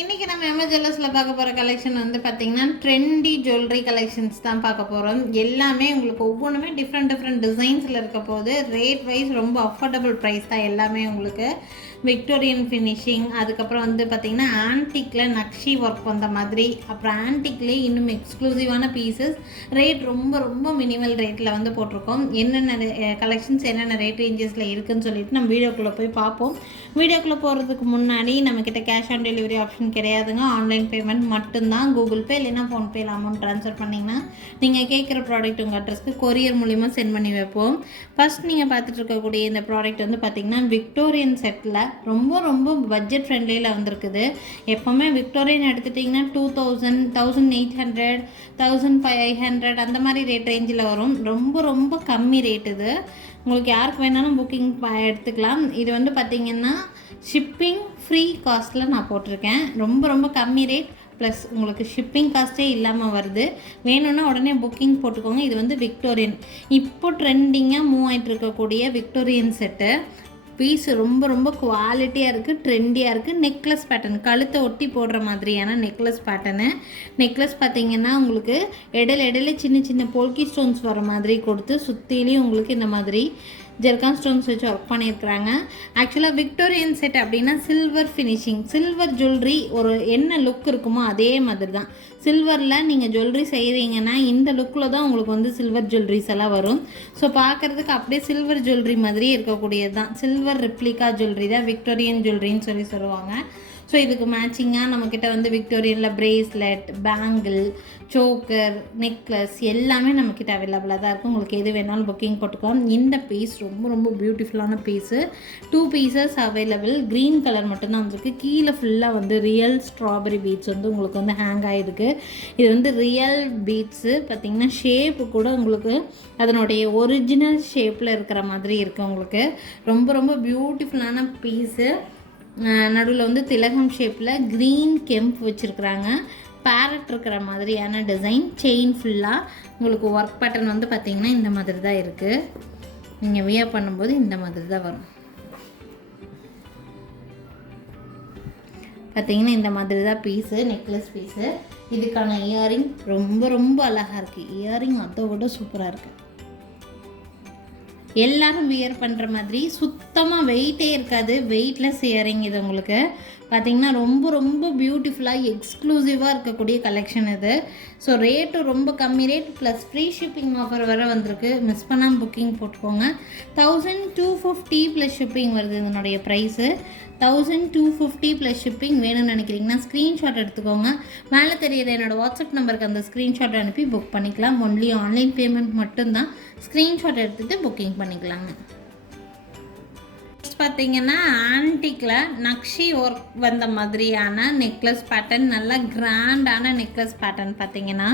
இன்றைக்கி நம்ம எம்ஏ ஜுவல்லர்ஸில் பார்க்க போகிற கலெக்ஷன் வந்து பார்த்தீங்கன்னா ட்ரெண்டி ஜுவல்லரி கலெக்ஷன்ஸ் தான் பார்க்க போகிறோம் எல்லாமே உங்களுக்கு ஒவ்வொன்றுமே டிஃப்ரெண்ட் டிஃப்ரெண்ட் டிசைன்ஸில் இருக்க போது ரேட் வைஸ் ரொம்ப அஃபோர்டபுள் ப்ரைஸ் தான் எல்லாமே உங்களுக்கு. விக்டோரியன் ஃபினிஷிங் அதுக்கப்புறம் வந்து பார்த்திங்கன்னா ஆன்டிக்கில் நக்ஷி ஒர்க் வந்த மாதிரி அப்புறம் ஆன்டிக்லேயே இன்னும் எக்ஸ்க்ளூசிவான பீசஸ் ரேட் ரொம்ப ரொம்ப மினிமல் ரேட்டில் வந்து போட்டிருக்கோம். என்னென்ன கலெக்ஷன்ஸ் என்னென்ன ரேட் ரேஞ்சஸில் இருக்குதுன்னு சொல்லிட்டு நம்ம வீடியோக்குள்ளே போய் பார்ப்போம். வீடியோக்குள்ளே போகிறதுக்கு முன்னாடி நம்மக்கிட்ட கேஷ் ஆன் டெலிவரி ஆப்ஷன் கிடையாதுங்க. ஆன்லைன் பேமெண்ட் மட்டும்தான். கூகுள் பே இல்லைன்னா ஃபோன்பேயில் அமௌண்ட் ட்ரான்ஸ்ஃபர் பண்ணிங்கன்னா நீங்கள் கேட்குற ப்ராடக்ட் உங்கள் அட்ரஸ்க்கு கொரியர் மூலிமா சென்ட் பண்ணி வைப்போம். ஃபஸ்ட் நீங்கள் பார்த்துட்டு இருக்கக்கூடிய இந்த ப்ராடக்ட் வந்து பார்த்திங்கன்னா விக்டோரியன் செட்டில் ரொம்ப ரொம்ப பட்ஜெட் ஃப்ரெண்ட்லியில் வந்திருக்குது. எப்போவுமே விக்டோரியன் எடுத்துட்டிங்கன்னா two thousand thousand eight hundred thousand five hundred அந்த மாதிரி ரேட் ரேஞ்சில் வரும். ரொம்ப ரொம்ப கம்மி ரேட் இது. உங்களுக்கு யாருக்கு வேணாலும் புக்கிங் எடுத்துக்கலாம். இது வந்து பார்த்திங்கன்னா ஷிப்பிங் ஃப்ரீ காஸ்ட்டில் நான் போட்டிருக்கேன். ரொம்ப ரொம்ப கம்மி ரேட் ப்ளஸ் உங்களுக்கு ஷிப்பிங் காஸ்ட்டே இல்லாமல் வருது. வேணும்னா உடனே புக்கிங் போட்டுக்கோங்க. இது வந்து விக்டோரியன் இப்போ ட்ரெண்டிங்காக மூவ் ஆகிட்டு இருக்கக்கூடிய விக்டோரியன் செட்டு பீஸ் ரொம்ப ரொம்ப குவாலிட்டியாக இருக்குது ட்ரெண்டியாக இருக்குது நெக்லஸ் பேட்டர்ன் கழுத்தை ஒட்டி போடுற மாதிரியான நெக்லஸ் பேட்டர்னு நெக்லஸ் பார்த்தீங்கன்னா உங்களுக்கு இடையில இடையில சின்ன சின்ன போல்கி ஸ்டோன்ஸ் வர மாதிரி கொடுத்து சுற்றிலையும் உங்களுக்கு இந்த மாதிரி ஜெர்கான் ஸ்டோன்ஸ் வச்சு ஒர்க் பண்ணியிருக்கிறாங்க. ஆக்சுவலாக விக்டோரியன் செட் அப்படின்னா சில்வர் ஃபினிஷிங் சில்வர் ஜுவல்லரி ஒரு என்ன லுக் இருக்குமோ அதே மாதிரி தான் சில்வரில் நீங்கள் ஜுவல்லரி செய்கிறீங்கன்னா இந்த லுக்கில் தான் உங்களுக்கு வந்து சில்வர் ஜுவல்லரிஸ் எல்லாம் வரும். ஸோ பார்க்குறதுக்கு அப்படியே சில்வர் ஜுவல்லரி மாதிரியே இருக்கக்கூடியது தான் சில்வர் ரிப்ளிகா ஜுவல்லரி தான் விக்டோரியன் ஜுவல்லரின்னு சொல்லி சொல்லுவாங்க. ஸோ இதுக்கு மேட்சிங்காக நம்மக்கிட்ட வந்து விக்டோரியனில் பிரேஸ்லெட் பேங்கிள் சோக்கர் நெக்லஸ் எல்லாமே நம்மக்கிட்ட அவைலபிளாக தான் இருக்கும் உங்களுக்கு எது வேணாலும் புக்கிங் போட்டுக்கலாம். இந்த பீஸ் ரொம்ப ரொம்ப பியூட்டிஃபுல்லான piece two pieces available green colour மட்டும்தான் வந்திருக்கு. கீழே ஃபுல்லாக வந்து ரியல் ஸ்ட்ராபெரி பீட்ஸ் வந்து உங்களுக்கு வந்து ஹேங் ஆகிருக்கு இது வந்து ரியல் பீட்ஸு பார்த்திங்கன்னா ஷேப்பு கூட உங்களுக்கு அதனுடைய ஒரிஜினல் ஷேப்பில் இருக்கிற மாதிரி இருக்குது உங்களுக்கு. ரொம்ப ரொம்ப பியூட்டிஃபுல்லான பீஸு நடுவில் வந்து திலகம் ஷேப்பில் க்ரீன் கெம்ப் வச்சுருக்குறாங்க. பேரட் இருக்கிற மாதிரியான டிசைன் செயின் ஃபுல்லாக உங்களுக்கு ஒர்க் பேட்டர்ன் வந்து பார்த்திங்கன்னா இந்த மாதிரி தான் இருக்குது நீங்கள் வியர் பண்ணும்போது இந்த மாதிரி தான் வரும். பார்த்தீங்கன்னா இந்த மாதிரி தான் பீஸு நெக்லஸ் பீஸு இதுக்கான இயரிங் ரொம்ப ரொம்ப அழகாக இருக்குது இயரிங் அதை விட சூப்பராக இருக்குது எல்லாரும் வியர் பண்ணுற மாதிரி சுத்தமாக வெயிட்டே இருக்காது. வெயிட்லெஸ் இயரிங் இது உங்களுக்கு. பார்த்தீங்கன்னா ரொம்ப ரொம்ப பியூட்டிஃபுல்லாக எக்ஸ்க்ளூசிவாக இருக்கக்கூடிய கலெக்ஷன் இது. ஸோ ரேட்டும் ரொம்ப கம்மி. Rate plus free shipping offer வர வந்திருக்கு. மிஸ் பண்ணாமல் புக்கிங் போட்டுக்கோங்க. Thousand two fifty plus shipping வருது இதனுடைய price thousand two fifty plus shipping வேணும்னு நினைக்கிறீங்கன்னா ஸ்க்ரீன்ஷாட் எடுத்துக்கோங்க. மேலே தெரியுற என்னோடய வாட்ஸ்அப் நம்பருக்கு அந்த ஸ்க்ரீன்ஷாட் அனுப்பி புக் பண்ணிக்கலாம். ஒன்லி ஆன்லைன் பேமெண்ட் மட்டும்தான். ஸ்க்ரீன்ஷாட் எடுத்துகிட்டு புக்கிங் பண்ணிக்கலாங்க. பார்த்தீங்கன்னா ஆன்டிக்கில் நக்ஷி ஒர்க் வந்த மாதிரியான நெக்லஸ் பேட்டர்ன் நல்லா கிராண்டான நெக்லஸ் பேட்டர்ன் பார்த்தீங்கன்னா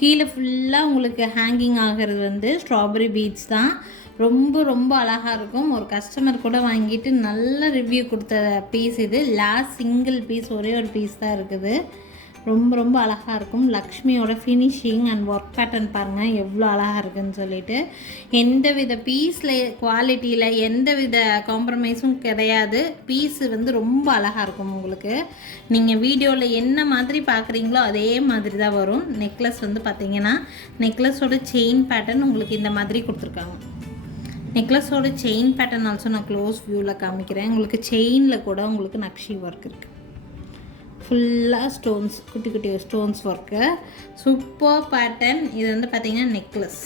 கீழே ஃபுல்லாக உங்களுக்கு ஹேங்கிங் ஆகிறது வந்து ஸ்ட்ராபெரி பீட்ஸ் தான். ரொம்ப ரொம்ப அழகாக இருக்கும். ஒரு கஸ்டமர் கூட வாங்கிட்டு நல்ல ரிவ்யூ கொடுத்த பீஸ் இது. லாஸ்ட் சிங்கிள் பீஸ் ஒரே ஒரு பீஸ் தான் இருக்குது. ரொம்ப ரொம்ப அழகாக இருக்கும். லக்ஷ்மியோட ஃபினிஷிங் அண்ட் ஒர்க் பேட்டர்ன் பாருங்கள் எவ்வளோ அழகாக இருக்குன்னு சொல்லிட்டு. எந்த வித பீஸில் குவாலிட்டியில் எந்த வித காம்ப்ரமைஸும் கிடையாது. பீஸு வந்து ரொம்ப அழகாக இருக்கும் உங்களுக்கு. நீங்கள் வீடியோவில் என்ன மாதிரி பார்க்குறீங்களோ அதே மாதிரி தான் வரும். நெக்லஸ் வந்து பார்த்தீங்கன்னா நெக்லஸோட செயின் பேட்டர்ன் உங்களுக்கு இந்த மாதிரி கொடுத்துருக்காங்க. நெக்லஸோட செயின் பேட்டர்ன் ஆல்சோ நான் க்ளோஸ் வியூவில் காமிக்கிறேன். உங்களுக்கு செயினில் கூட உங்களுக்கு நக்ஷி ஒர்க் இருக்குது ஃபுல்லாக ஸ்டோன்ஸ் குட்டி குட்டி ஸ்டோன்ஸ் ஒர்க்கு சூப்பர் பேட்டர்ன் இது வந்து பார்த்திங்கன்னா நெக்லஸ்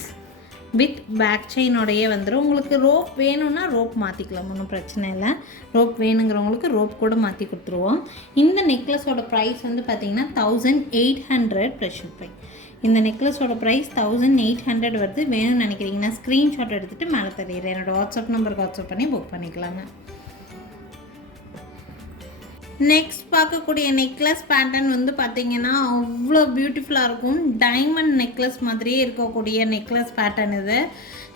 வித் பேக் செயினோடையே வந்துடும் உங்களுக்கு ரோப் வேணும்னா ரோப் மாற்றிக்கலாம் ஒன்றும் பிரச்சனை இல்லை. ரோப் வேணுங்கிறவங்களுக்கு ரோப் கூட மாற்றி கொடுத்துருவோம். இந்த நெக்லஸோட ப்ரைஸ் வந்து பார்த்திங்கன்னா தௌசண்ட் எயிட் ஹண்ட்ரட் ப்ரெஷர் ப்ரை இந்த நெக்லஸோட ப்ரைஸ் தௌசண்ட் எயிட் ஹண்ட்ரட் வருது. வேணும்னு நினைக்கிறீங்கன்னா ஸ்க்ரீன்ஷாட் எடுத்துகிட்டு மேலே தெரியுறேன் என்னோடய வாட்ஸ்அப் நம்பருக்கு வாட்ஸ்அப் பண்ணி புக் பண்ணிக்கலாங்க. நெக்ஸ்ட் பார்க்கக்கூடிய நெக்லஸ் பேட்டர்ன் வந்து பார்த்தீங்கன்னா அவ்வளோ பியூட்டிஃபுல்லாக இருக்கும். டைமண்ட் நெக்லஸ் மாதிரியே இருக்கக்கூடிய நெக்லஸ் பேட்டர்ன் இது.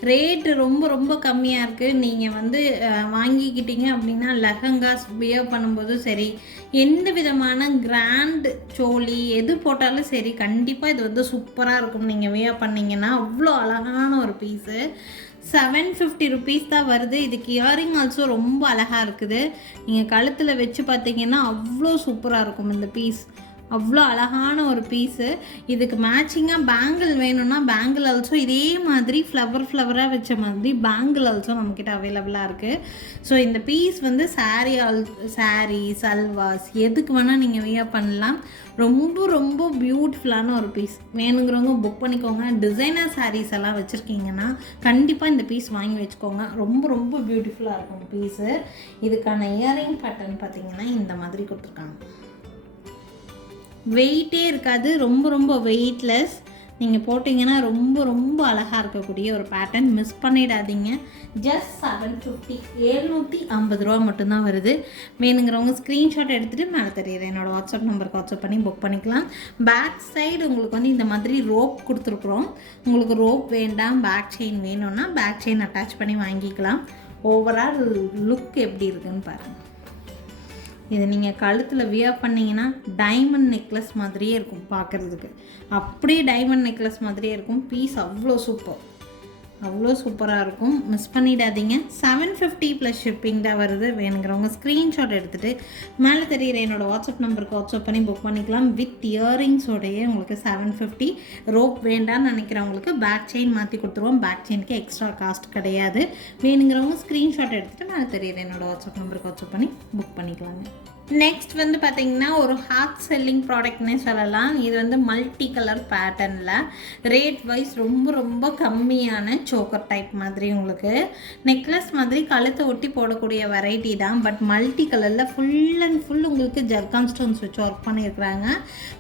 ரேட்டு ரொம்ப ரொம்ப கம்மியாக இருக்குது நீங்கள் வந்து வாங்கிக்கிட்டீங்க அப்படின்னா லெஹங்காஸ் பிஹேவ் பண்ணும்போதும் சரி எந்த விதமான கிராண்ட் சோழி எது போட்டாலும் சரி கண்டிப்பாக இது வந்து சூப்பராக இருக்கும். நீங்கள் வியர் பண்ணிங்கன்னா அவ்வளோ அழகான ஒரு பீஸு செவன் ஃபிஃப்டி ருபீஸ் தான் வருது. இதுக்கு இயரிங் ஆல்சோ ரொம்ப அழகாக இருக்குது. நீங்கள் கழுத்தில் வச்சு பார்த்தீங்கன்னா அவ்வளோ சூப்பராக இருக்கும் இந்த பீஸ் அவ்வளோ அழகான ஒரு பீஸு. இதுக்கு மேட்சிங்காக பேங்கிள் வேணும்னா பேங்கிள் ஆல்சோ இதே மாதிரி ஃப்ளவர் ஃப்ளவராக வச்ச மாதிரி பேங்கிள் ஆல்சோ நம்மக்கிட்ட அவைலபிளாக இருக்குது ஸோ இந்த பீஸ் வந்து சாரீ ஆல் சாரீ சல்வாஸ் எதுக்கு வேணால் நீங்கள் வியர் பண்ணலாம். ரொம்ப ரொம்ப பியூட்டிஃபுல்லான ஒரு பீஸ். வேணுங்கிறவங்க புக் பண்ணிக்கோங்க. டிசைனர் சாரீஸ் எல்லாம் வச்சுருக்கீங்கன்னா கண்டிப்பாக இந்த பீஸ் வாங்கி வச்சுக்கோங்க. ரொம்ப ரொம்ப பியூட்டிஃபுல்லாக இருக்கும் பீஸு. இதுக்கான இயரிங் பேட்டர்ன் பார்த்தீங்கன்னா இந்த மாதிரி கொடுத்துருக்காங்க. வெயிட்டே இருக்காது. ரொம்ப ரொம்ப வெயிட்லெஸ் நீங்கள் போட்டிங்கன்னா ரொம்ப ரொம்ப அழகாக இருக்கக்கூடிய ஒரு பேட்டர்ன் மிஸ் பண்ணிடாதீங்க. ஜஸ்ட் செவன் ஃபிஃப்டி எழுநூற்றி ஐம்பது ரூபா மட்டும்தான் வருது. வேணுங்கிறவங்க ஸ்க்ரீன்ஷாட் எடுத்துகிட்டு மேலே தெரியுது. என்னோடய வாட்ஸ்அப் நம்பருக்கு வாட்ஸ்அப் பண்ணி புக் பண்ணிக்கலாம். பேக் சைடு உங்களுக்கு வந்து இந்த மாதிரி ரோப் கொடுத்துருக்குறோம். உங்களுக்கு ரோப் வேண்டாம் பேக் செயின் வேணும்னா பேக் செயின் அட்டாச் பண்ணி வாங்கிக்கலாம். ஓவரால் லுக் எப்படி இருக்குன்னு பாருங்கள் இதை நீங்கள் கழுத்தில் வியர் பண்ணிங்கன்னா டைமண்ட் நெக்லஸ் மாதிரியே இருக்கும் பார்க்குறதுக்கு. அப்படியே டைமண்ட் நெக்லஸ் மாதிரியே இருக்கும். பீஸ் அவ்வளோ சூப்பர் அவ்வளோ சூப்பராக இருக்கும். மிஸ் பண்ணிடாதீங்க. செவன் ஃபிஃப்டி ப்ளஸ் ஷிப்பிங் தான் வருது வேணுங்கிறவங்க ஸ்க்ரீன்ஷாட் எடுத்துகிட்டு மேலே தெரியிற என்னோடய வாட்ஸ்அப் நம்பருக்கு வாட்ஸ்அப் பண்ணி புக் பண்ணிக்கலாம். வித் இயரிங்ஸோடையே உங்களுக்கு செவன் ஃபிஃப்டி ரோப் வேண்டாம்னு நினைக்கிறவங்களுக்கு பேக் செயின் மாற்றி கொடுத்துருவோம். பேக் செயினுக்கு எக்ஸ்ட்ரா காஸ்ட் கிடையாது. வேணுங்கிறவங்க ஸ்க்ரீன்ஷாட் எடுத்துகிட்டு மேலே தெரியிற என்னோடய வாட்ஸ்அப் நம்பருக்கு வாட்ஸ்அப் பண்ணி புக் பண்ணிக்கலாங்க. நெக்ஸ்ட் வந்து பார்த்திங்கன்னா ஒரு ஹாட் செல்லிங் ப்ராடக்ட்னே சொல்லலாம். இது வந்து மல்டி கலர் பேட்டர்னில் ரேட் வைஸ் ரொம்ப ரொம்ப கம்மியான சோக்கர் டைப் மாதிரி உங்களுக்கு. நெக்லஸ் மாதிரி கழுத்தை ஒட்டி போடக்கூடிய வெரைட்டி தான். பட் மல்டி கலரில் ஃபுல் அண்ட் ஃபுல் உங்களுக்கு ஜர்கான் ஸ்டோன்ஸ் வச்சு ஒர்க் பண்ணியிருக்கிறாங்க.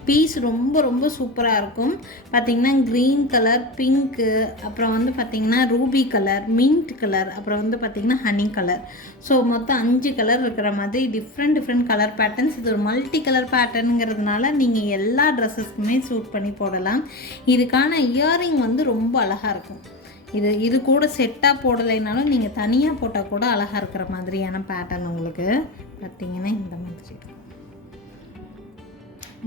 பீஸ் ரொம்ப ரொம்ப சூப்பராக இருக்கும். பார்த்திங்கன்னா க்ரீன் கலர் பிங்க்கு அப்புறம் வந்து பார்த்திங்கன்னா ரூபி கலர் மின்ட் கலர் அப்புறம் வந்து பார்த்திங்கன்னா ஹனி கலர் ஸோ மொத்தம் அஞ்சு கலர் இருக்கிற மாதிரி different different colour colour patterns இது ஒரு மல்டி கலர் பேட்டர்னுங்கிறதுனால நீங்கள் எல்லா ட்ரெஸ்ஸஸ்க்குமே சூட் பண்ணி போடலாம். இதுக்கான இயரிங் வந்து ரொம்ப அழகாக இருக்கும். இது இது கூட செட்டாக போடலைனாலும் நீங்கள் தனியாக போட்டால் கூட அழகாக இருக்கிற மாதிரியான பேட்டர்ன் உங்களுக்கு. பார்த்தீங்கன்னா இந்த மாதிரி.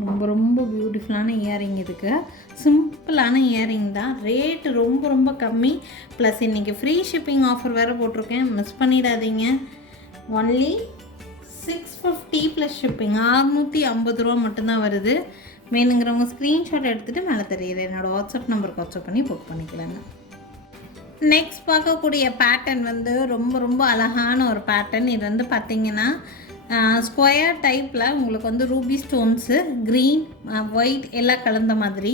ரொம்ப ரொம்ப பியூட்டிஃபுல்லான இயரிங் இதுக்கு. சிம்பிளான இயரிங் தான். ரேட்டு ரொம்ப ரொம்ப கம்மி. ப்ளஸ் இன்றைக்கி ஃப்ரீ ஷிப்பிங் ஆஃபர் வேறு போட்டிருக்கேன். மிஸ் பண்ணிடாதீங்க. Only six fifty plus shipping அறுநூற்றி ஐம்பது ரூபா மட்டும்தான் வருது. வேணுங்கிறவங்க ஸ்க்ரீன்ஷாட் எடுத்துகிட்டு மேலே தெரியுது. என்னோடய வாட்ஸ்அப் நம்பருக்கு வாட்ஸ்அப் பண்ணி புக் பண்ணிக்கலாங்க. நெக்ஸ்ட் பார்க்கக்கூடிய பேட்டர்ன் வந்து ரொம்ப ரொம்ப அழகான ஒரு பேட்டர்ன் இது வந்து பார்த்திங்கன்னா ஸ்கொயர் டைப்பில் உங்களுக்கு வந்து ரூபி ஸ்டோன்ஸு க்ரீன் ஒயிட் எல்லாம் கலந்த மாதிரி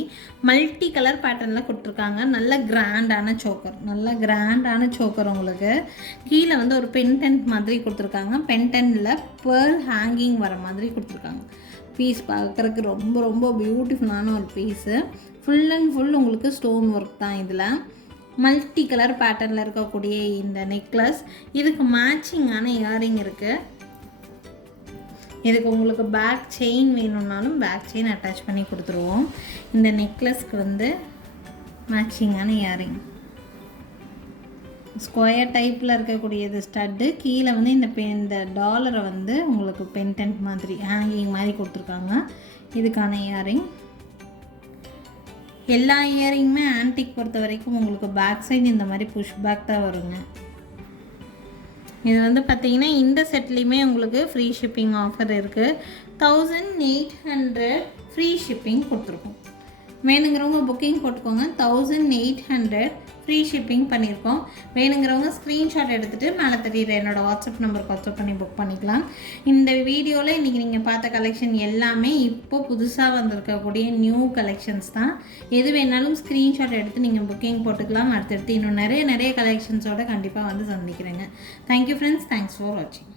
மல்டி கலர் பேட்டர்னில் கொடுத்துருக்காங்க. நல்ல கிராண்டான சோக்கர் நல்ல கிராண்டான சோக்கர் உங்களுக்கு. கீழே வந்து ஒரு பென்டென்ட் மாதிரி கொடுத்துருக்காங்க. பென்டென்ட்டில் பேர்ல் ஹேங்கிங் வர மாதிரி கொடுத்துருக்காங்க. பீஸ் பார்க்குறதுக்கு ரொம்ப ரொம்ப பியூட்டிஃபுல்லான ஒரு பீஸு ஃபுல் அண்ட் ஃபுல் உங்களுக்கு ஸ்டோன் ஒர்க் தான் இதில். மல்டி கலர் பேட்டர்னில் இருக்கக்கூடிய இந்த நெக்லஸ் இதுக்கு மேட்சிங்கான இயரிங் இருக்குது இதுக்கு உங்களுக்கு பேக் செயின் வேணும்னாலும் பேக் செயின் அட்டாச் பண்ணி கொடுத்துருவோம். இந்த நெக்லஸ்க்கு வந்து மேட்சிங்கான இயரிங் ஸ்கொயர் டைப்பில் இருக்கக்கூடியது ஸ்டட்டு கீழே வந்து இந்த பெ இந்த டாலரை வந்து உங்களுக்கு பென்டென்ட் மாதிரி ஹேங்கிங் மாதிரி கொடுத்துருக்காங்க. இதுக்கான இயரிங் எல்லா இயரிங்குமே ஆன்டிக் பொறுத்த வரைக்கும் உங்களுக்கு பேக் சைடு இந்த மாதிரி புஷ் பேக் தான் வருங்க. இது வந்து பார்த்தீங்கன்னா இந்த செட்லேயுமே உங்களுக்கு ஃப்ரீ ஷிப்பிங் ஆஃபர் இருக்குது thousand eight hundred free shipping கொடுத்துருக்கோம். வேணுங்கிறவங்க புக்கிங் போட்டுக்கோங்க. Thousand eight hundred free shipping பண்ணியிருக்கோம். வேணுங்கிறவங்க ஸ்க்ரீன்ஷாட் எடுத்துகிட்டு மேலே தெரியுற என்னோடய வாட்ஸ்அப் நம்பருக்கு வாட்ஸ்அப் பண்ணி புக் பண்ணிக்கலாம். இந்த வீடியோவில் இன்றைக்கி நீங்கள் பார்த்த கலெக்ஷன் எல்லாமே இப்போ புதுசாக வந்திருக்கக்கூடிய நியூ கலெக்ஷன்ஸ் தான். எது வேணாலும் ஸ்க்ரீன்ஷாட் எடுத்து நீங்கள் புக்கிங் போட்டுக்கலாம். அடுத்தடுத்து இன்னும் நிறைய நிறைய கலெக்ஷன்ஸோடு கண்டிப்பாக வந்து சந்திக்கிறேங்க. Thank you friends thanks for வாட்சிங்